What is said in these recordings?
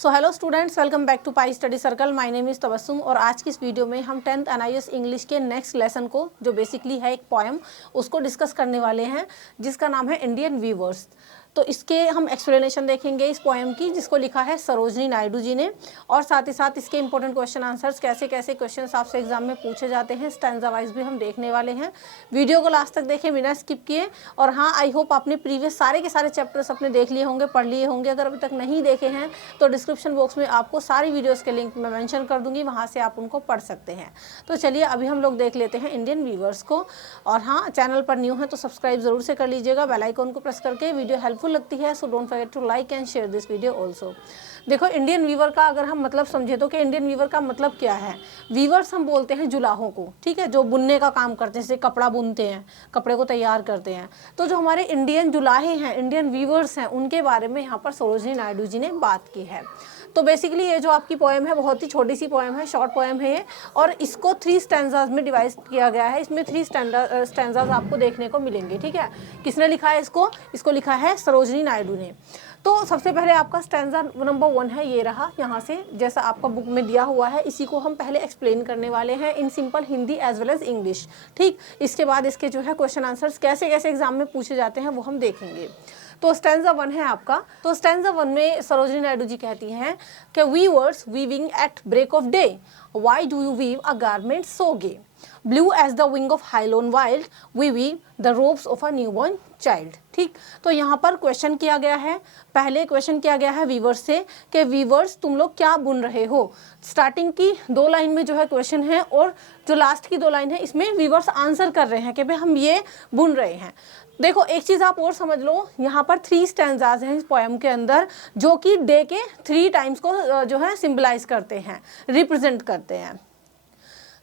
So hello students, welcome back to pi study circle. My name is Tabassum और आज की इस वीडियो में हम 10th NIS इंग्लिश के नेक्स्ट लेसन को, जो बेसिकली है एक पोएम, उसको डिस्कस करने वाले हैं जिसका नाम है इंडियन वीवर्स। तो इसके हम एक्सप्लेनेशन देखेंगे इस पोएम की, जिसको लिखा है सरोजनी नायडू जी ने, और साथ ही साथ इसके इंपॉर्टेंट क्वेश्चन आंसर्स, कैसे कैसे क्वेश्चंस आपसे एग्जाम में पूछे जाते हैं, स्टैंजा वाइज भी हम देखने वाले हैं। वीडियो को लास्ट तक देखें बिना स्किप किए। और हाँ, आई होप आपने प्रीवियस सारे के सारे चैप्टर्स अपने देख लिए होंगे, पढ़ लिए होंगे। अगर अभी तक नहीं देखे हैं तो डिस्क्रिप्शन बॉक्स में आपको सारी वीडियोज़ के लिंक मैं मेंशन कर दूंगी, वहाँ से आप उनको पढ़ सकते हैं। तो चलिए अभी हम लोग देख लेते हैं इंडियन वीवर्स को। और हाँ, चैनल पर न्यू है तो सब्सक्राइब जरूर से कर लीजिएगा बेल आइकन को प्रेस करके। वीडियो हेल्पफुल लगती है so don't forget to like and share this video also. देखो, इंडियन वीवर का अगर हम मतलब समझे तो कि इंडियन वीवर का मतलब क्या है। वीवर्स हम बोलते हैं जुलाहों को, ठीक है, जो बुनने का काम करते हैं, जैसे कपड़ा बुनते हैं, कपड़े को तैयार करते हैं। तो जो हमारे इंडियन जुलाहे हैं, इंडियन वीवर्स हैं, उनके बारे में यहाँ पर सरोजनी नायडू जी ने बात की है। तो बेसिकली ये जो आपकी पोएम है बहुत ही छोटी सी पोएम है, शॉर्ट पोएम है ये, और इसको 3 स्टैंजाज में डिवाइड किया गया है। इसमें 3 स्टैंजाज आपको देखने को मिलेंगे, ठीक है। किसने लिखा है इसको लिखा है सरोजनी नायडू ने। तो सबसे पहले आपका स्टैंजा नंबर 1 है, ये रहा। यहाँ से जैसा आपका बुक में दिया हुआ है, इसी को हम पहले एक्सप्लेन करने वाले हैं in simple Hindi as well as English, ठीक। इसके बाद इसके जो है क्वेश्चन आंसर्स कैसे कैसे एग्जाम में पूछे जाते हैं वो हम देखेंगे। तो स्टैंजा 1 है आपका। तो स्टैंजा 1 में सरोजनी नायडू जी कहती हैं कि weavers weaving at break of day, why do you weave a garment so gay, blue as the wing of halcyon wild, we weave the robes of a newborn child, ठीक। तो यहाँ पर क्वेश्चन किया गया है, पहले क्वेश्चन किया गया है वीवर्स से कि वीवर्स तुम लोग क्या बुन रहे हो। स्टार्टिंग की 2 लाइन में जो है क्वेश्चन है, और जो लास्ट की 2 लाइन है इसमें वीवर्स आंसर कर रहे हैं कि भाई हम ये बुन रहे हैं। देखो, एक चीज़ आप और समझ लो, यहाँ पर 3 स्टैंजाज हैं इस पोएम के अंदर, जो कि डे के 3 टाइम्स को जो है सिंबलाइज करते हैं, रिप्रेजेंट करते हैं।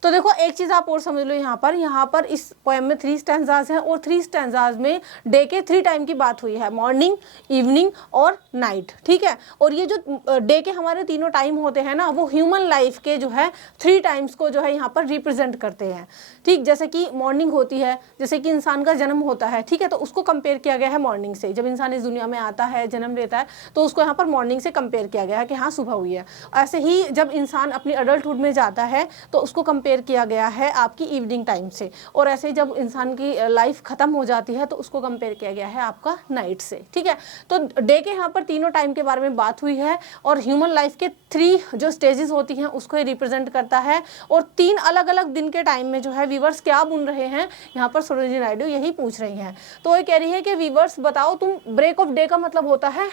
तो देखो, एक चीज़ आप और समझ लो, यहाँ पर इस पोएम में 3 स्टैंजाज हैं, और 3 स्टैंजाज में डे के 3 टाइम की बात हुई है, मॉर्निंग, इवनिंग और नाइट, ठीक है। और ये जो डे के हमारे तीनों टाइम होते हैं ना, वो ह्यूमन लाइफ के जो है 3 टाइम्स को जो है यहाँ पर रिप्रेजेंट करते हैं, ठीक। जैसे कि मॉर्निंग होती है, जैसे कि इंसान का जन्म होता है, ठीक है, तो उसको कंपेयर किया गया है मॉर्निंग से। जब इंसान इस दुनिया में आता है, जन्म लेता है, तो उसको यहाँ पर मॉर्निंग से कंपेयर किया गया है कि हाँ सुबह हुई है। ऐसे ही जब इंसान अपनी अडल्टहुड में जाता है तो उसको कंपेयर किया गया है आपकी इवनिंग टाइम से। और ऐसे ही जब इंसान की लाइफ खत्म हो जाती है तो उसको कंपेयर किया गया है आपका नाइट से, ठीक है। तो डे के यहाँ पर तीनों टाइम के बारे में बात हुई है, और ह्यूमन लाइफ के 3 जो स्टेजेस होती हैं उसको रिप्रेजेंट करता है। और 3 अलग अलग दिन के टाइम में जो है वीवर्स क्या बुन रहे हैं, यहाँ पर सरोजनी नायडू यही पूछ रही हैं। तो ये कह रही है कि वीवर्स बताओ, तुम ब्रेक ऑफ डे का मतलब होता है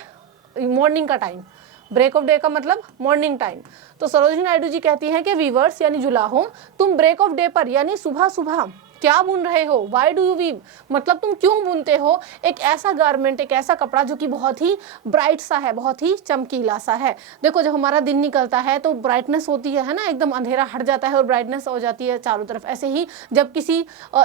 मॉर्निंग का टाइम, ब्रेक ऑफ डे का मतलब मॉर्निंग टाइम। तो सरोजनी नायडू जी कहती हैं कि वीवर्स यानी जुलाहो, तुम ब्रेक ऑफ डे पर यानी सुबह सुबह क्या बुन रहे हो। वाई डू यू वीव मतलब तुम क्यों बुनते हो एक ऐसा गारमेंट, एक ऐसा कपड़ा जो कि बहुत ही ब्राइट सा है, बहुत ही चमकीला सा है। देखो, जब हमारा दिन निकलता है तो ब्राइटनेस होती है ना, एकदम अंधेरा हट जाता है और ब्राइटनेस हो जाती है चारों तरफ। ऐसे ही जब किसी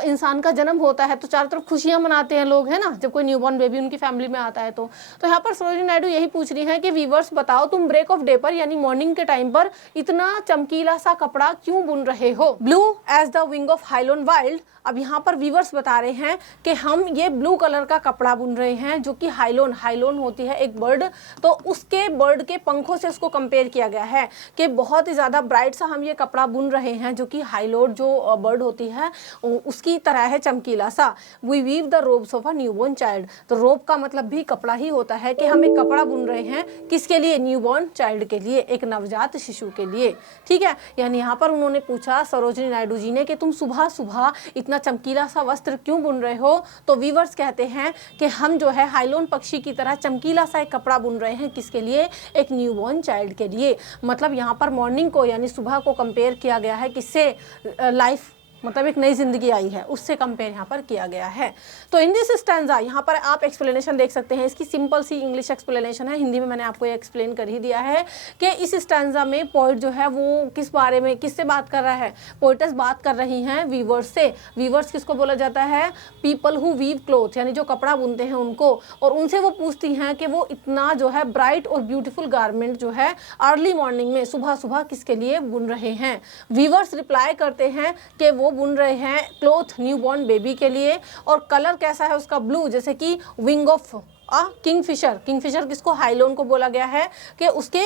इंसान का जन्म होता है तो चारों तरफ खुशियां मनाते हैं लोग, है ना, जब कोई न्यूबॉर्न बेबी उनकी फैमिली में आता है। तो यहाँ पर सरोजनी नायडू यही पूछ रही है कि वीवर्स बताओ, तुम ब्रेक ऑफ डे पर यानी मॉर्निंग के टाइम पर इतना चमकीला सा कपड़ा क्यों बुन रहे हो। Blue as the wing of halcyon wild, अब यहाँ पर वीवर्स बता रहे हैं कि हम ये ब्लू कलर का कपड़ा बुन रहे हैं, जो कि हाइलोन होती है एक बर्ड, तो उसके बर्ड के पंखों से उसको कंपेयर किया गया है कि बहुत ही ज़्यादा ब्राइट सा हम ये कपड़ा बुन रहे हैं, जो कि हाइलोन जो बर्ड होती है उसकी तरह है चमकीला सा। We weave the robes of a newborn child, तो रोब का मतलब भी कपड़ा ही होता है कि हम एक कपड़ा बुन रहे हैं किसके लिए, न्यूबॉर्न चाइल्ड के लिए, एक नवजात शिशु के लिए, ठीक है। यानी यहाँ पर उन्होंने पूछा सरोजनी नायडू जी ने कि तुम सुबह सुबह इतना चमकीला सा वस्त्र क्यों बुन रहे हो। तो वीवर्स कहते हैं कि हम जो है हाइलोन पक्षी की तरह चमकीला सा एक कपड़ा बुन रहे हैं, किसके लिए, एक न्यूबॉर्न चाइल्ड के लिए। मतलब यहाँ पर मॉर्निंग को यानी सुबह को कंपेयर किया गया है किससे, लाइफ मतलब एक नई जिंदगी आई है उससे कंपेयर यहाँ पर किया गया है। तो इन दिस स्टैंजा यहाँ पर आप एक्सप्लेनेशन देख सकते हैं, इसकी सिंपल सी इंग्लिश एक्सप्लेनेशन है, हिंदी में मैंने आपको ये एक्सप्लेन कर ही दिया है कि इस स्टैंजा में पोइट जो है वो किस बारे में, किससे बात कर रहा है। पोइटस बात कर रही हैं वीवर्स से। वीवर्स किसको बोला जाता है, पीपल हु वीव क्लोथ, यानी जो कपड़ा बुनते हैं उनको। और उनसे वो पूछती हैं कि वो इतना जो है ब्राइट और ब्यूटीफुल गारमेंट जो है अर्ली मॉर्निंग में सुबह सुबह किसके लिए बुन रहे हैं। वीवर्स रिप्लाई करते हैं कि वो बुन रहे हैं क्लोथ न्यूबॉर्न बेबी के लिए, और कलर कैसा है उसका, ब्लू, जैसे कि wing of a Kingfisher. Kingfisher किसको, हाइलोन को बोला गया है कि उसके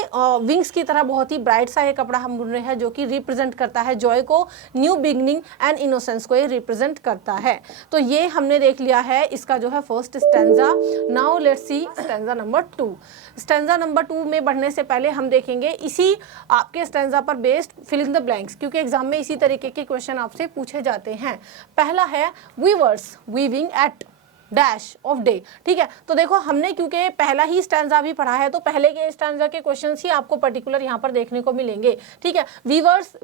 विंग्स की तरह बहुत ही ब्राइट सा ये कपड़ा हम बुन रहे हैं, जो कि रिप्रेजेंट करता है जॉय को, न्यू बिगनिंग एंड इनोसेंस को ये रिप्रेजेंट करता है। तो ये हमने देख लिया है इसका जो है first stanza. Now let's C stanza number 2। Stanza number 2 में बढ़ने से पहले हम देखेंगे इसी आपके स्टैंजा पर based fill in the blanks, क्योंकि एग्जाम में इसी तरीके के क्वेश्चन आपसे पूछे जाते हैं। पहला है weavers weaving at dash of day. ठीक है, तो देखो हमने क्योंकि पहला ही स्टैंजा भी पढ़ा है, तो पहले के स्टैंजा के क्वेश्चंस ही आपको पर्टिकुलर यहाँ पर देखने को मिलेंगे। ठीक है, weavers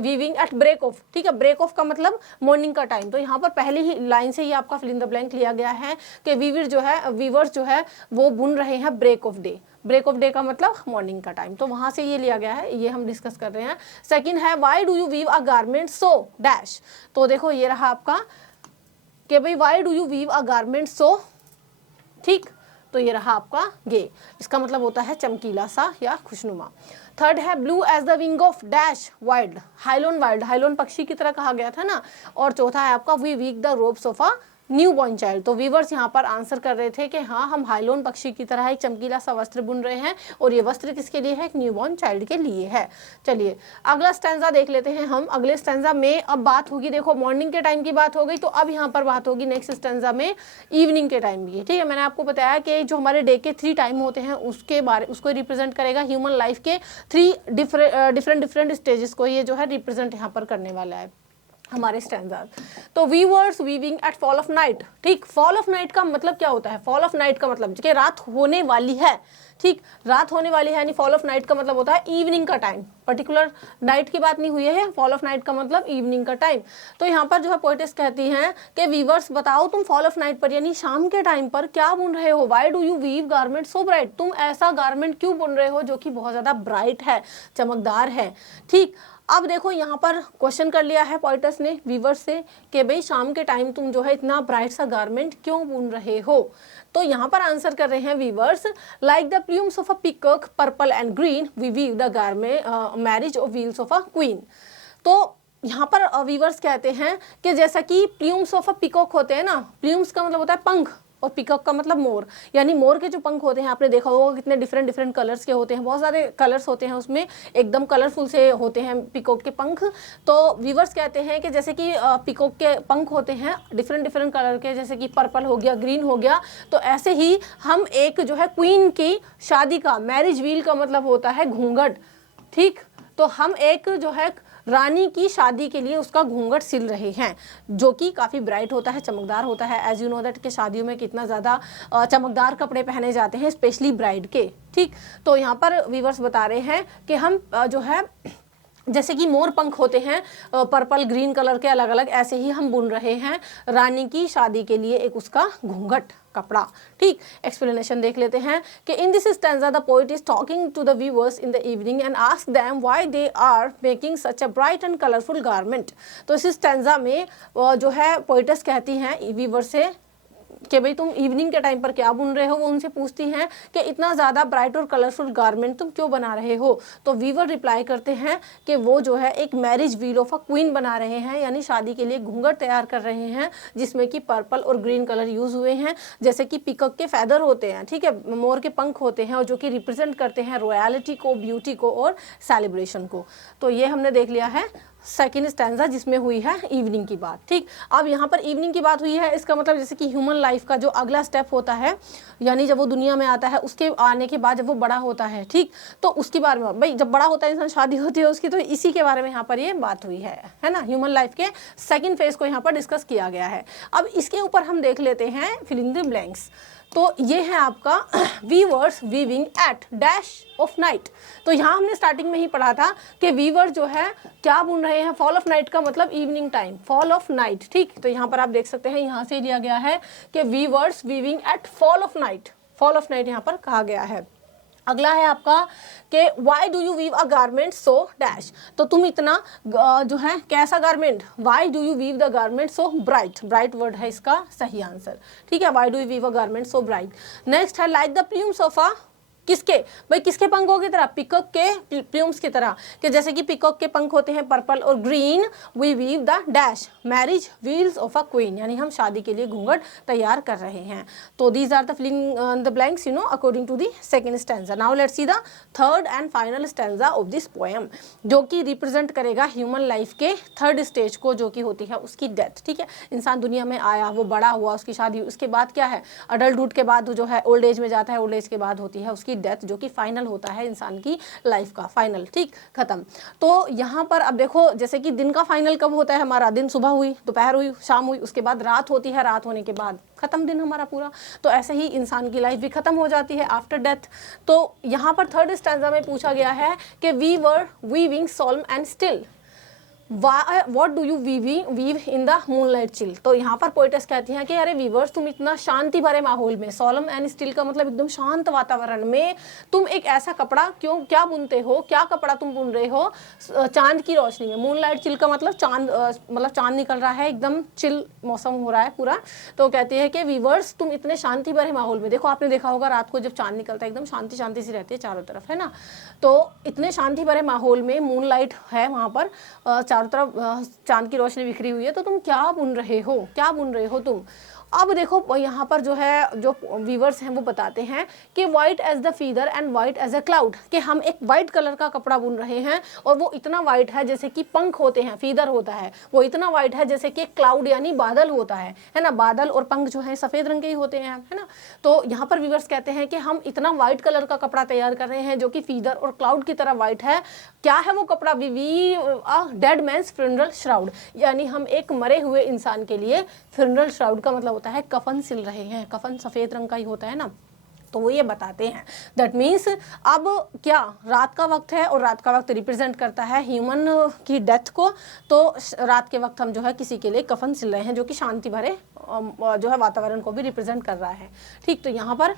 weaving at break of. ठीक है, ब्रेक ऑफ का मतलब मॉर्निंग का टाइम। तो यहाँ पर पहली ही लाइन से ही आपका फिल इन द ब्लैंक लिया गया है कि वीवर्स जो है वो बुन रहे हैं break of day. Break of day का मतलब मॉर्निंग का टाइम, तो वहां से ये लिया गया है, ये हम डिस्कस कर रहे हैं। सेकंड है why do you weave a garment so dash. तो देखो ये रहा आपका कि भाई why do you weave a garment so, ठीक, तो ये रहा आपका गे, इसका मतलब होता है चमकीला सा या खुशनुमा। थर्ड है blue as the wing of dash wild, halcyon wild, halcyon पक्षी की तरह कहा गया था ना। और चौथा है आपका we weave the robes of a new born child. तो वीवर्स यहाँ पर आंसर कर रहे थे कि हाँ हम हाइलोन पक्षी की तरह एक चमकीला सा वस्त्र बुन रहे हैं, और ये वस्त्र किसके लिए है, एक न्यू बॉर्न चाइल्ड के लिए है। चलिए अगला स्टैंजा देख लेते हैं हम। अगले स्टैंजा में अब बात होगी, देखो मॉर्निंग के टाइम की बात हो गई, तो अब यहाँ पर बात होगी नेक्स्ट स्टैंजा में इवनिंग के टाइम की। ठीक है, मैंने आपको बताया कि जो हमारे डे के 3 टाइम होते हैं उसको रिप्रेजेंट करेगा ह्यूमन लाइफ के 3 डिफरेंट स्टेजेस को, ये जो है रिप्रेजेंट यहाँ पर करने वाला है हमारे स्टैंजा। तो weavers weaving at fall of night. ठीक, फॉल ऑफ नाइट का मतलब क्या होता है, फॉल ऑफ नाइट का मतलब कि रात होने वाली है। ठीक, रात होने वाली है, यानी फॉल ऑफ नाइट का मतलब होता है इवनिंग का टाइम, पर्टिकुलर नाइट की बात नहीं हुई है, फॉल ऑफ नाइट का मतलब इवनिंग का टाइम। तो यहाँ पर जो है पोएटेस कहती हैं कि वीवर्स बताओ तुम फॉल ऑफ नाइट पर यानी शाम के टाइम पर क्या बुन रहे हो, why do you weave garment so bright, तुम ऐसा गारमेंट क्यों बुन रहे हो जो कि बहुत ज्यादा ब्राइट है, चमकदार है। ठीक, अब देखो यहाँ पर क्वेश्चन कर लिया है पोएटस ने वीवर्स से कि भाई शाम के टाइम तुम जो है इतना ब्राइट सा गारमेंट क्यों बुन रहे हो। तो यहाँ पर आंसर कर रहे हैं weavers, like the plumes of a peacock purple and green we weave the garment marriage of wheels of a queen. तो यहाँ पर वीवर्स कहते हैं कि जैसा कि प्लूम्स ऑफ अ पीकॉक होते हैं ना, प्लूम्स का मतलब होता है पंख, और पीकॉक का मतलब मोर, यानी मोर के जो पंख होते हैं आपने देखा होगा कितने डिफरेंट कलर्स के होते हैं, बहुत सारे कलर्स होते हैं उसमें, एकदम कलरफुल से होते हैं पीकॉक के पंख। तो वीवर्स कहते हैं कि जैसे कि पीकॉक के पंख होते हैं डिफरेंट कलर के, जैसे कि पर्पल हो गया, ग्रीन हो गया, तो ऐसे ही हम एक जो है क्वीन की शादी का, मैरिज व्हील का मतलब होता है घूंघट। ठीक, तो हम एक जो है रानी की शादी के लिए उसका घूंघट सिल रहे हैं, जो कि काफ़ी ब्राइट होता है, चमकदार होता है। एज यू नो दैट कि शादियों में कितना ज़्यादा चमकदार कपड़े पहने जाते हैं, स्पेशली ब्राइड के। ठीक, तो यहाँ पर वीवर्स बता रहे हैं कि हम जो है जैसे कि मोर पंख होते हैं पर्पल ग्रीन कलर के अलग अलग, ऐसे ही हम बुन रहे हैं रानी की शादी के लिए एक उसका घूंघट कपड़ा। ठीक, एक्सप्लेनेशन देख लेते हैं कि in this stanza the poet is talking to the viewers in the evening and ask them why they are making such a bright and colourful garment. तो इस स्टैंजा में जो है पोएटेस कहती हैं व्यूअर से कि भाई तुम इवनिंग के टाइम पर क्या बुन रहे हो, वो उनसे पूछती हैं कि इतना ज़्यादा ब्राइट और कलरफुल गारमेंट तुम क्यों बना रहे हो। तो वीवर रिप्लाई करते हैं कि वो जो है एक marriage wheel of a queen बना रहे हैं, यानी शादी के लिए घूंघट तैयार कर रहे हैं जिसमें कि पर्पल और ग्रीन कलर यूज़ हुए हैं, जैसे कि पीकॉक के फैदर होते हैं, ठीक है, मोर के पंख होते हैं, और जो कि रिप्रेजेंट करते हैं रॉयलिटी को, ब्यूटी को और सेलिब्रेशन को। तो ये हमने देख लिया है सेकेंड स्टैंजा जिसमें हुई है इवनिंग की बात। ठीक, अब यहाँ पर इवनिंग की बात हुई है, इसका मतलब जैसे कि ह्यूमन लाइफ का जो अगला स्टेप होता है, यानी जब वो दुनिया में आता है उसके आने के बाद जब वो बड़ा होता है, ठीक, तो उसके बारे में भाई जब बड़ा होता है इंसान, शादी होती है उसकी, तो इसी के बारे में यहाँ पर ये बात हुई है ना, ह्यूमन लाइफ के सेकेंड फेज को यहाँ पर डिस्कस किया गया है। अब इसके ऊपर हम देख लेते हैं फिल इन द ब्लैंक्स। तो ये है आपका weavers weaving at dash of night. तो यहाँ हमने स्टार्टिंग में ही पढ़ा था कि वीवर जो है क्या बुन रहे हैं, फॉल ऑफ नाइट का मतलब evening time, fall of night. ठीक, तो यहाँ पर आप देख सकते हैं यहाँ से लिया गया है कि weavers weaving at fall of night, fall of night यहाँ पर कहा गया है। अगला है आपका कि why do you weave a garment so dash. तो तुम इतना जो है कैसा garment, why do you weave the garment so bright, bright word है इसका सही आंसर। ठीक है, why do you weave a garment so bright. Next है like the plumes of a किसके भाई, किसके पंखों की तरह, पिकॉक के प्लूम्स की तरह, कि जैसे कि पिकॉक के पंख होते हैं पर्पल और green, we weave the dash marriage wheels of a queen, यानी हम शादी के लिए घूंघट तैयार कर रहे हैं। तो these are the filling the blanks according to the second stanza. Now let's see the third and final stanza of this poem, जो कि रिप्रेजेंट करेगा ह्यूमन लाइफ के थर्ड स्टेज को, जो कि होती है उसकी डेथ। ठीक है, इंसान दुनिया में आया, वो बड़ा हुआ, उसकी शादी, उसके बाद क्या है, अडल्टहुड के बाद जो है ओल्ड एज में जाता है, ओल्ड एज के बाद होती है उसकी डेथ, जो कि फाइनल होता है इंसान की लाइफ का, फाइनल, ठीक, खत्म। तो यहाँ पर अब देखो, जैसे कि दिन का फाइनल कब होता है हमारा, दिन सुबह हुई, दोपहर हुई, शाम हुई, उसके बाद रात होती है, रात होने के बाद खत्म दिन हमारा पूरा। तो ऐसे ही इंसान की लाइफ भी खत्म हो जाती है आफ्टर डेथ। तो यहाँ पर थर्ड स्टैंजा में पूछा गया है कि weavers weaving solemn and still, what do you weave in the moonlight chill. तो यहाँ पर पोइटेस कहती हैं कि अरे वीवर्स, तुम इतना शांति भरे माहौल में, सॉलम एंड स्टिल का मतलब एकदम शांत वातावरण में तुम एक ऐसा कपड़ा क्या बुनते हो, क्या कपड़ा तुम बुन रहे हो चांद की रोशनी में। मूनलाइट चिल का मतलब चांद, मतलब चांद निकल रहा है, एकदम चिल मौसम हो रहा है पूरा। तो कहती है कि वीवर्स, तुम इतने शांति भरे माहौल में, देखो आपने देखा होगा रात को जब चांद निकलता है एकदम शांति शांति सी रहती है चारों तरफ, है ना। तो इतने शांति भरे माहौल में मूनलाइट है वहाँ पर, चारों तरफ चांद की रोशनी बिखरी हुई है, तो तुम क्या बुन रहे हो, क्या बुन रहे हो तुम। अब देखो यहाँ पर जो है, जो वीवर्स हैं वो बताते हैं कि white as the feather and white as a cloud, कि हम एक वाइट कलर का कपड़ा बुन रहे हैं और वो इतना वाइट है जैसे कि पंख होते हैं, फीदर होता है, वो इतना वाइट है जैसे कि क्लाउड यानी बादल होता है ना। बादल और पंख जो है सफेद रंग के ही होते हैं, है ना। तो यहाँ पर वीवर्स कहते हैं कि हम इतना वाइट कलर का कपड़ा तैयार कर रहे हैं जो कि फीदर और क्लाउड की तरह वाइट है। क्या है वो कपड़ा, we a dead man's funeral shroud, यानी हम एक मरे हुए इंसान के लिए, फ्यूनरल श्राउड का मतलब होता है कफन सिल रहे हैं, कफन सफेद रंग का ही होता है ना। तो वो ये बताते हैं, दैट मीन्स अब क्या रात का वक्त है और रात का वक्त रिप्रेजेंट करता है ह्यूमन की डेथ को। तो रात के वक्त हम जो है किसी के लिए कफन सिल रहे हैं, जो कि शांति भरे जो है वातावरण को भी रिप्रेजेंट कर रहा है, ठीक। तो यहाँ पर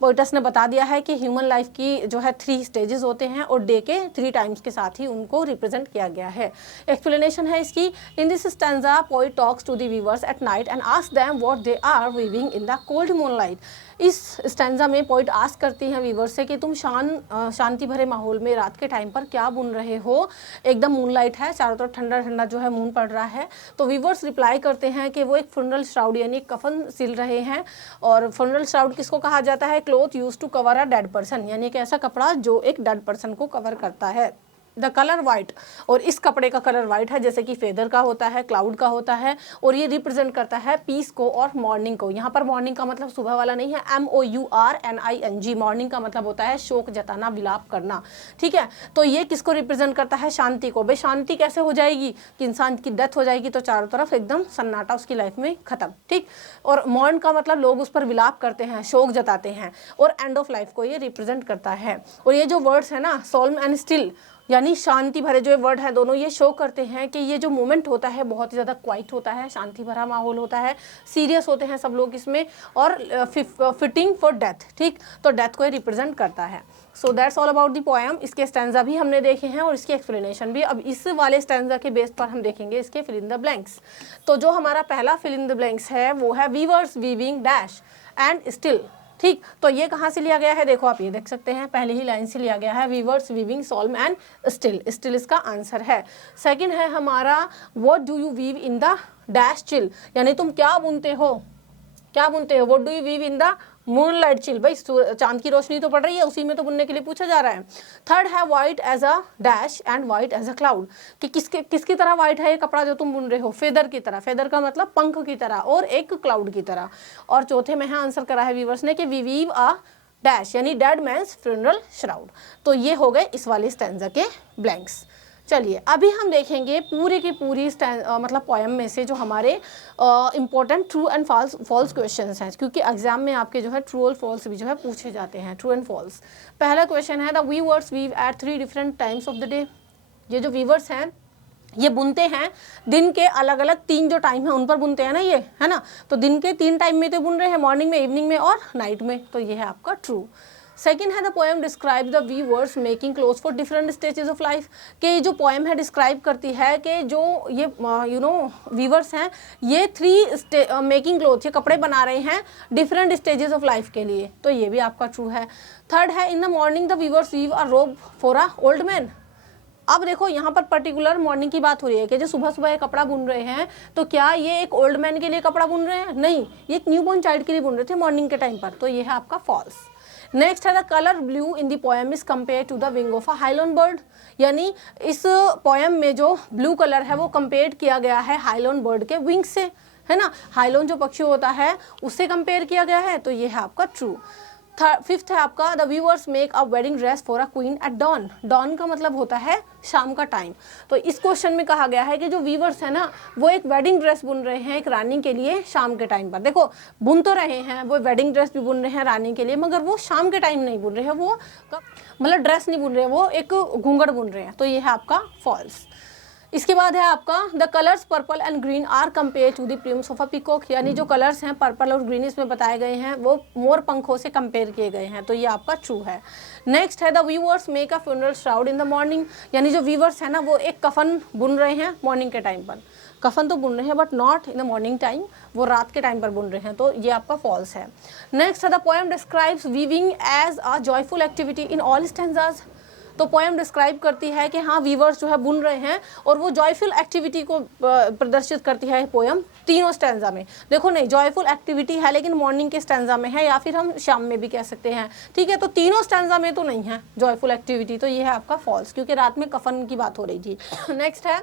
पोइटस ने बता दिया है कि ह्यूमन लाइफ की जो है 3 स्टेजेस होते हैं और डे के 3 टाइम्स के साथ ही उनको रिप्रेजेंट किया गया है। एक्सप्लेनेशन है इसकी, in this stanza poet talks to the weavers at night and ask them what they are weaving in the cold moonlight. इस स्टैंजा में पोइट आस्क करती हैं वीवर्स से कि तुम शांति भरे माहौल में रात के टाइम पर क्या बुन रहे हो, एकदम मूनलाइट है, चारों तरफ ठंडा ठंडा जो है मून पड़ रहा है। तो वीवर्स रिप्लाई करते हैं कि वो एक फ्यूनरल श्राउड यानी कफन सिल रहे हैं। और फ्यूनरल श्राउड किसको कहा जाता है, cloth use to cover a dead person, यानी एक ऐसा कपड़ा जो एक डेड पर्सन को कवर करता है। द कलर वाइट, और इस कपड़े का कलर वाइट है जैसे कि फेदर का होता है, क्लाउड का होता है, और ये रिप्रेजेंट करता है पीस को और मॉर्निंग को। यहाँ पर मॉर्निंग का मतलब सुबह वाला नहीं है, MOURNING, मॉर्निंग का मतलब होता है शोक जताना, विलाप करना, ठीक है। तो ये किसको रिप्रेजेंट करता है, शांति को। भाई शांति कैसे हो जाएगी कि इंसान की डेथ हो जाएगी तो चारों तरफ एकदम सन्नाटा उसकी लाइफ में खत्म, ठीक। और मॉर्न का मतलब लोग उस पर विलाप करते हैं, शोक जताते हैं, और एंड ऑफ लाइफ को ये रिप्रेजेंट करता है। और ये जो वर्ड्स है ना, सॉल्म एंड स्टिल, यानी शांति भरे जो वर्ड है दोनों, ये शो करते हैं कि ये जो मोमेंट होता है बहुत ही ज़्यादा क्वाइट होता है, शांति भरा माहौल होता है, सीरियस होते हैं सब लोग इसमें, और फिटिंग फॉर डेथ, ठीक। तो डेथ को ये रिप्रेजेंट करता है। So that's all about the poem. इसके स्टैंजा भी हमने देखे हैं और इसकी एक्सप्लेनेशन भी। अब इस वाले स्टैंजा के बेस पर हम देखेंगे इसके फिल इन द ब्लैंक्स। तो जो हमारा पहला फिल इन द ब्लैंक्स है वो है weavers weaving dash and still, ठीक। तो ये कहाँ से लिया गया है, देखो आप ये देख सकते हैं, पहले ही लाइन से लिया गया है, weavers weaving solemn and still, still इसका आंसर है। सेकंड है हमारा what do you weave in the dash chill, यानी तुम क्या बुनते हो, क्या बुनते हो, what do you weave in the moonlight chill, भाई चांद की रोशनी तो पड़ रही है, उसी में तो बुनने के लिए पूछा जा रहा है। थर्ड है white as a dash and white as a cloud, कि किसकी तरह वाइट है ये कपड़ा जो तुम बुन रहे हो, फेदर की तरह, फेदर का मतलब पंख की तरह, और एक क्लाउड की तरह। और चौथे में है आंसर करा है व्यूवर्स ने कि वी वीव अ डैश यानी डेड मैन्स फ्यूनरल श्राउड। तो ये हो गए इस वाले स्टैंजा के ब्लैंक्स। चलिए अभी हम देखेंगे पूरी की पूरी मतलब पोएम में से जो हमारे important true and false questions हैं, क्योंकि एग्जाम में आपके जो है ट्रू और फॉल्स भी जो है पूछे जाते हैं, ट्रू एंड फॉल्स। पहला क्वेश्चन है the weavers weave at 3 different times of the day. ये जो वीवर्स हैं ये बुनते हैं दिन के अलग अलग 3 जो टाइम है उन पर बुनते हैं ना, ये है ना। तो दिन के 3 टाइम में तो बुन रहे हैं, मॉर्निंग में, इवनिंग में और नाइट में। तो ये है आपका ट्रू। सेकंड है the poem describe the weavers making clothes for different stages of life, कि जो पोएम है डिस्क्राइब करती है कि जो ये वीवर्स हैं ये 3 मेकिंग क्लोथ, ये कपड़े बना रहे हैं डिफरेंट स्टेजेस ऑफ लाइफ के लिए, तो ये भी आपका ट्रू है। थर्ड है in the morning the weavers weave a robe for a old man. अब देखो यहाँ पर पर्टिकुलर मॉर्निंग की बात हो रही है कि जो सुबह सुबह ये कपड़ा बुन रहे हैं, तो क्या ये एक ओल्ड मैन के लिए कपड़ा बुन रहे हैं? नहीं, ये एक न्यूबॉर्न चाइल्ड के लिए बुन रहे थे मॉर्निंग के टाइम पर, तो ये है आपका फॉल्स। नेक्स्ट है the colour blue in the poem is compare to the wing of a halcyon bird, यानी इस पोएम में जो ब्लू कलर है वो कंपेयर किया गया है हाइलोन बर्ड के विंग से, है ना, हाइलोन जो पक्षी होता है उससे कंपेयर किया गया है, तो ये है आपका ट्रू। फिफ्थ है आपका the viewers make a wedding dress for a queen at dawn. Dawn का मतलब होता है शाम का टाइम, तो इस क्वेश्चन में कहा गया है कि जो व्यूअर्स है ना वो एक वेडिंग ड्रेस बुन रहे हैं एक रानी के लिए शाम के टाइम पर। देखो बुन तो रहे हैं, वो वेडिंग ड्रेस भी बुन रहे हैं रानी के लिए, मगर वो शाम के टाइम नहीं बुन रहे हैं, वो मतलब ड्रेस नहीं बुन रहे हैं, वो एक घूंघट बुन रहे हैं, तो ये है आपका फॉल्स। इसके बाद है आपका the colours purple and green are compare to the plumes of a peacock, यानी जो कलर्स हैं पर्पल और ग्रीन इसमें बताए गए हैं वो मोर पंखों से कंपेयर किए गए हैं, तो ये आपका ट्रू है। नेक्स्ट है the weavers make a funeral shroud in the morning, यानी जो वीवर्स है ना वो एक कफन बुन रहे हैं मॉर्निंग के टाइम पर। कफन तो बुन रहे हैं but not in the morning time, वो रात के टाइम पर बुन रहे हैं, तो ये आपका फॉल्स है। नेक्स्ट है the poem describes weaving as a joyful activity in all stanzas, तो पोएम डिस्क्राइब करती है कि हाँ वीवर्स जो है बुन रहे हैं और वो जॉयफुल एक्टिविटी को प्रदर्शित करती है पोएम तीनों स्टैंजा में। देखो नहीं, जॉयफुल एक्टिविटी है लेकिन मॉर्निंग के स्टैंजा में है, या फिर हम शाम में भी कह सकते हैं, ठीक है, तो तीनों स्टैंजा में तो नहीं है जॉयफुल एक्टिविटी, तो ये है आपका फॉल्स, क्योंकि रात में कफन की बात हो रही थी। नेक्स्ट है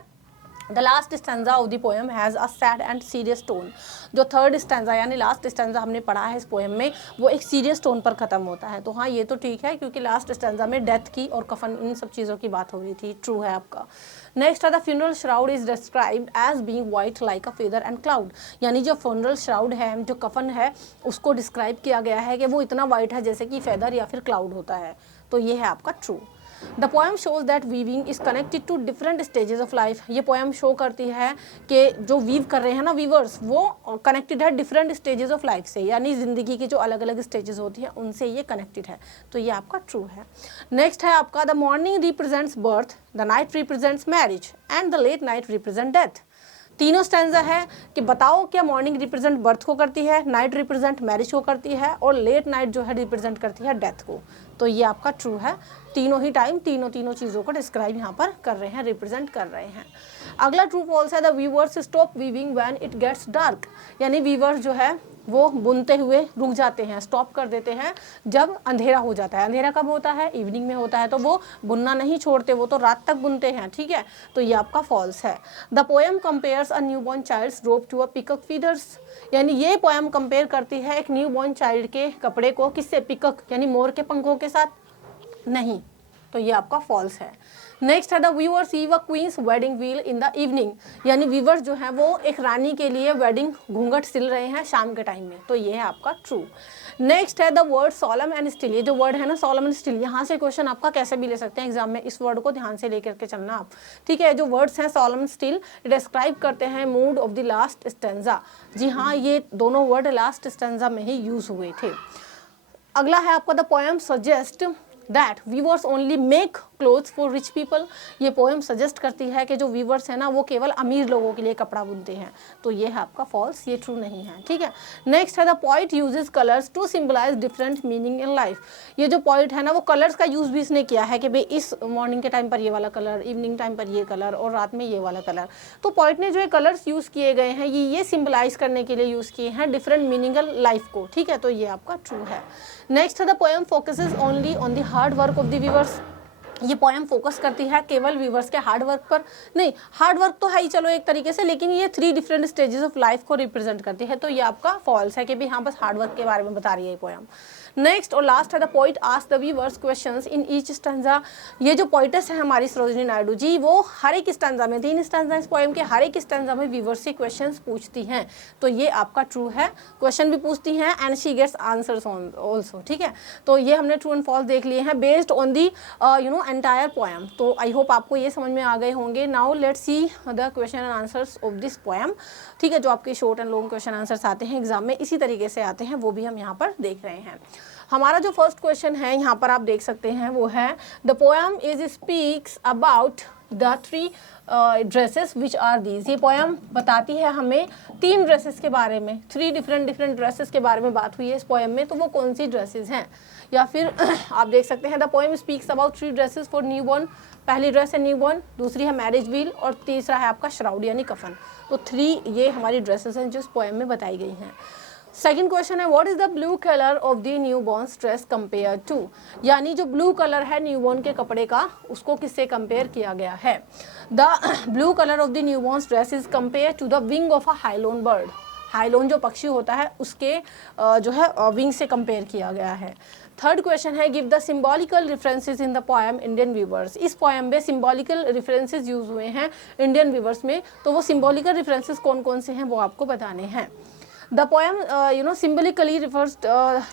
the last stanza of the poem has a sad and serious tone, जो थर्ड स्टैंजा यानी लास्ट स्टैंजा हमने पढ़ा है इस पोएम में वो एक सीरियस टोन पर खत्म होता है, तो हाँ ये तो ठीक है, क्योंकि लास्ट स्टैंजा में डेथ की और कफन इन सब चीज़ों की बात हो रही थी, ट्रू है आपका। नेक्स्ट है the funeral shroud is described as being white like a feather and cloud, यानी जो फ्यूनरल श्राउड है, जो कफन है, उसको डिस्क्राइब किया गया है कि वो इतना वाइट है जैसे कि फेदर या फिर क्लाउड होता है, तो ये है आपका true. The poem shows that weaving is connected to different stages of life, ये पोएम शो करती है कि जो वीव कर रहे हैं ना वीवर्स वो कनेक्टेड है डिफरेंट स्टेजेस ऑफ लाइफ से, यानी ज़िंदगी की जो अलग अलग स्टेजेस होती हैं उनसे ये कनेक्टेड है, तो ये आपका ट्रू है। नेक्स्ट है आपका the morning represents birth, the night represents marriage and the late night represent death. तीनों स्टैंजा है कि बताओ क्या मॉर्निंग रिप्रेजेंट बर्थ को करती है, नाइट रिप्रेजेंट मैरिज को करती है और लेट नाइट जो है रिप्रेजेंट करती है डेथ को, तो ये आपका ट्रू है। तीनों ही टाइम तीनों चीज़ों को डिस्क्राइब यहाँ पर कर रहे हैं, रिप्रेजेंट कर रहे हैं। अगला ट्रू फॉल्स है the weavers stop weaving when it gets dark, यानी वीवर्स जो है वो बुनते हुए रुक जाते हैं, स्टॉप कर देते हैं जब अंधेरा हो जाता है। अंधेरा कब होता है? इवनिंग में होता है, तो वो बुनना नहीं छोड़ते, वो तो रात तक बुनते हैं, ठीक है, तो ये आपका फॉल्स है। The poem compares a newborn child's robe to a peacock feathers, यानी ये पोएम कंपेयर करती है एक न्यूबॉर्न चाइल्ड के कपड़े को किससे? पिकॉक यानी मोर के पंखों के साथ, नहीं, तो ये आपका फॉल्स है। नेक्स्ट है the weavers weave a queen's wedding wheel in the evening, यानी वीवर्स जो है वो एक रानी के लिए वेडिंग घूंघट सिल रहे हैं शाम के टाइम में, तो ये है आपका ट्रू। नेक्स्ट है द वर्ड सोलम एंड स्टिल, ये जो वर्ड है ना सोलम एंड स्टिल, यहाँ से क्वेश्चन आपका कैसे भी ले सकते हैं एग्जाम में, इस वर्ड को ध्यान से लेकर के चलना आप, ठीक है। जो वर्ड्स हैं सोलम स्टिल डिस्क्राइब करते हैं mood of the last stanza, जी हाँ ये दोनों वर्ड लास्ट स्टैंजा में ही यूज हुए थे। अगला है आपका the poem suggest that weavers only make clothes for rich people, ये पोएम सजेस्ट करती है कि जो वीवर्स है ना वो केवल अमीर लोगों के लिए कपड़ा बुनते हैं, तो ये है आपका फॉल्स, ये ट्रू नहीं है, ठीक है। नेक्स्ट है the poet uses colours to symbolise different meaning in life, ये जो पोइट है ना वो कलर्स का यूज भी इसने किया है कि भाई इस मॉर्निंग के टाइम पर ये वाला कलर, इवनिंग टाइम पर ये कलर और रात में ये वाला कलर, तो पोइट ने जो है कलर्स यूज किए गए हैं ये सिंबलाइज करने के लिए यूज किए हैं डिफरेंट मीनिंगल लाइफ को, ठीक है, तो ये आपका ट्रू है। नेक्स्ट है the poem focuses only on the hard work of the weavers, ये पोएम फोकस करती है केवल वीवर्स के हार्ड वर्क पर, नहीं हार्ड वर्क तो है ही चलो एक तरीके से, लेकिन ये 3 डिफरेंट स्टेजेस ऑफ लाइफ को रिप्रेजेंट करती है, तो ये आपका फॉल्स है कि भाई हाँ बस हार्ड वर्क के बारे में बता रही है ये पोएम। नेक्स्ट और लास्ट है the poet ask the weavers questions in each stanza, ये जो पोइटस है हमारी सरोजिनी नायडू जी वो हर एक स्टैंजा में 3 स्टैंजा इस पोएम के हर एक स्टैंजा में वीवर्स से क्वेश्चंस पूछती हैं, तो ये आपका ट्रू है, क्वेश्चन भी पूछती हैं and she gets answers also, ठीक है, तो ये हमने ट्रू एंड फॉल्स देख लिए हैं based on the entire poem, तो आई होप आपको ये समझ में आ गए होंगे। Now let's see the question and answers of this poem, ठीक है, जो आपके short and long question answers आते हैं एग्जाम में इसी तरीके से आते हैं वो भी हम यहाँ पर देख रहे हैं। हमारा जो फर्स्ट क्वेश्चन है यहाँ पर आप देख सकते हैं वो है the poem is speaks about the 3 dresses which are these. ये पोएम बताती है हमें 3 ड्रेसेस के बारे में, 3 डिफरेंट ड्रेसेस के बारे में बात हुई है इस पोएम में, तो वो कौन सी ड्रेसेस हैं। या फिर आप देख सकते हैं the poem speaks about 3 dresses for newborn. पहली ड्रेस है न्यूबॉर्न, दूसरी है मैरिज व्हील और तीसरा है आपका श्राउड यानी कफन। तो 3 ये हमारी ड्रेसेस हैं जो इस पोएम में बताई गई हैं। सेकंड क्वेश्चन है what is the blue colour of the newborn's dress compare to, यानी जो ब्लू कलर है न्यूबॉर्न के कपड़े का उसको किससे कंपेयर किया गया है। The blue colour of the newborn's dress is compare to the wing of a halcyon bird. Halcyon जो पक्षी होता है उसके जो है विंग से कंपेयर किया गया है। थर्ड क्वेश्चन है give the symbolical references in the poem Indian viewers. इस पोएम में सिम्बॉलिकल रेफरेंसेस यूज हुए हैं इंडियन व्यूवर्स में, तो वो सिम्बॉलिकल रेफरेंसेस कौन कौन से हैं वो आपको बताने हैं। The poem symbolically refers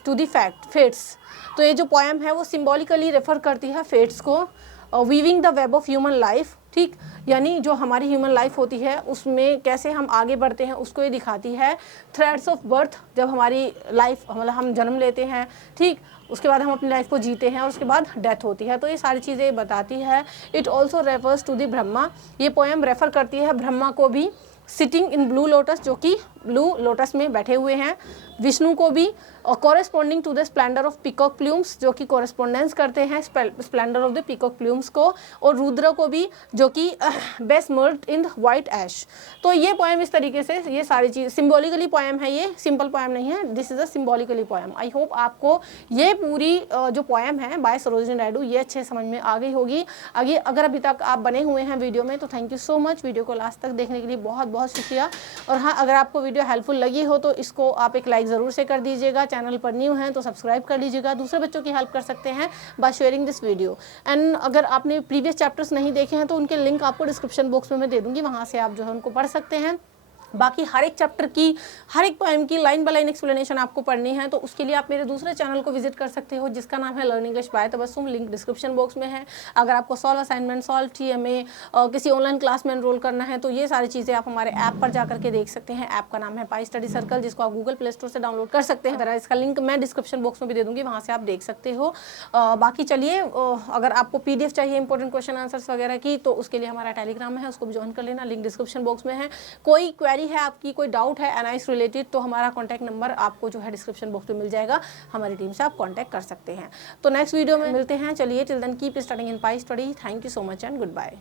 to the fates. तो ये जो पोएम है वो सिम्बॉलिकली रेफर करती है फेट्स को। Weaving the web of human life, ठीक, यानी जो हमारी ह्यूमन लाइफ होती है उसमें कैसे हम आगे बढ़ते हैं उसको ये दिखाती है। थ्रेड्स ऑफ बर्थ, जब हमारी लाइफ मतलब हम जन्म लेते हैं, ठीक, उसके बाद हम अपनी लाइफ को जीते हैं और उसके बाद डेथ होती है, तो ये सारी चीज़ें बताती है। It also refers to the Brahma. ये पोएम रेफर करती है ब्रह्मा को भी। सिटिंग इन ब्लू लोटस, जो कि ब्लू लोटस में बैठे हुए हैं, विष्णु को भी। और corresponding to the splendour of peacock plumes, जो कि कॉरेस्पॉन्डेंस करते हैं splendour of the peacock plumes को। और रुद्र को भी, जो कि besmeared in white ash. तो ये पोएम इस तरीके से, ये सारी चीज़ सिम्बॉलिकली पोएम है, ये सिंपल पोएम नहीं है, this is a symbolically poem. I hope आपको ये पूरी जो पोएम है बाय सरोजिनी नायडू ये अच्छे समझ में आ गई होगी। आगे अगर अभी तक आप बने हुए हैं वीडियो में तो thank you so much. Video को लास्ट तक देखने के लिए बहुत बहुत शुक्रिया। और हाँ, अगर आपको वीडियो हेल्पफुल लगी हो तो इसको आप एक लाइक ज़रूर से कर दीजिएगा। चैनल पर न्यू हैं तो सब्सक्राइब कर लीजिएगा। दूसरे बच्चों की हेल्प कर सकते हैं by sharing this video. And अगर आपने प्रीवियस चैप्टर्स नहीं देखे हैं तो उनके लिंक आपको डिस्क्रिप्शन बॉक्स में मैं दे दूँगी, वहाँ से आप जो है उनको पढ़ सकते हैं। बाकी हर एक चैप्टर की, हर एक पोएम की लाइन बाय लाइन एक्सप्लेनेशन आपको पढ़नी है तो उसके लिए आप मेरे दूसरे चैनल को विजिट कर सकते हो जिसका नाम है learn English by Tabassum. Link description box में है। अगर आपको सॉल्व असाइनमेंट, सॉल्व TMA, किसी ऑनलाइन क्लास में एनरोल करना है तो ये सारी चीज़ें आप हमारे ऐप पर जाकर के देख सकते हैं। ऐप का नाम है पाई स्टडी सर्कल, जिसको आप गूगल प्ले स्टोर से डाउनलोड कर सकते हैं। इसका लिंक मैं डिस्क्रिप्शन बॉक्स में भी दे दूँगी, वहाँ से आप देख सकते हो। बाकी चलिए, अगर आपको PDF चाहिए इंपॉर्टेंट क्वेश्चन आंसर्स वगैरह की तो उसके लिए हमारा टेलीग्राम है, उसको भी ज्वाइन कर लेना। लिंक डिस्क्रिप्शन बॉक्स में है। कोई क्वेरी है आपकी, कोई डाउट है NIS रिलेटेड तो हमारा कॉन्टैक्ट नंबर आपको जो है डिस्क्रिप्शन बॉक्स में मिल जाएगा। हमारी टीम से आप कॉन्टैक्ट कर सकते हैं। तो नेक्स्ट वीडियो में मिलते हैं। चलिए, till then keep studying in pi study. Thank you so much and good bye.